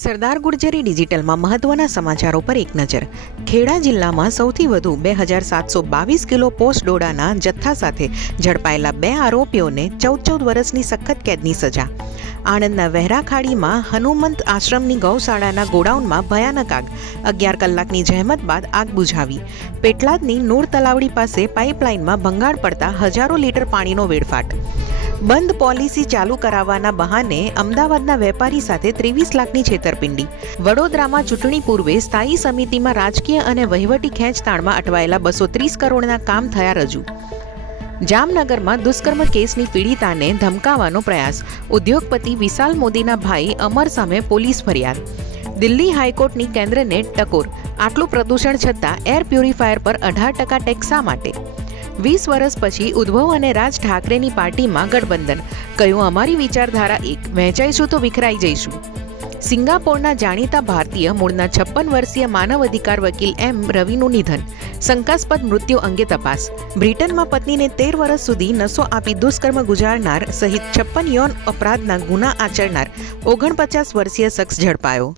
સરદાર ગુર્જરી ડિજિટલમાં મહત્વના સમાચારો પર એક નજર. ખેડા જિલ્લામાં સૌથી વધુ 2722 કિલો પોસ્ટ ડોડાના જથ્થા સાથે ઝડપાયેલા 2 આરોપીઓને 14 વર્ષની સખત કેદની સજા. આણંદના વહેરા ખાડીમાં હનુમંત આશ્રમની ગૌશાળાના ગોડાઉનમાં ભયાનક આગ. 11 કલાકની જહેમત બાદ આગ બુઝાવી. પેટલાદની નૂર તલાવડી પાસે પાઇપલાઇનમાં ભંગાણ પડતા હજારો લીટર પાણીનો વેડફાટ. બંધ પોલિસી ચાલુ કરાવવાના બહાને અમદાવાદના વેપારી સાથે 23 લાખની છેતરપિંડી. વડોદરામાં ચૂંટણી પૂર્વે સ્થાયી સમિતિમાં રાજકીય અને વહીવટી ખેંચતાણમાં અટવાયેલા 230 કરોડના કામ થયા રજૂ. જામનગરમાં દુષ્કર્મ કેસની પીડિતાને ધમકાવવાનો પ્રયાસ. ઉદ્યોગપતિ વિશાલ મોદીના ભાઈ અમર સામે પોલીસ ફરિયાદ. દિલ્હી હાઈકોર્ટની કેન્દ્રને ટકોર. આટલું પ્રદૂષણ છતાં એર પ્યુરિફાયર પર 18% ટેક્સ શા માટે? 20 વર્ષ પછી ઉદ્ધવ અને રાજ ઠાકરેની પાર્ટીમાં ગઠબંધન. કહ્યું, અમારી વિચારધારા એક, વહેંચાઈશું તો વિખરાઈ જઈશું. સિંગાપોરના જાણીતા ભારતીય મૂળના 56 વર્ષીય માનવ અધિકાર વકીલ એમ રવિનું નિધન. શંકાસ્પદ મૃત્યુ અંગે તપાસ. બ્રિટનમાં પત્નીને 13 વર્ષ સુધી નશો આપી દુષ્કર્મ ગુજારનાર સહિત 56 યૌન અપરાધના ગુના આચરનાર 49 વર્ષીય શખ્સ ઝડપાયો.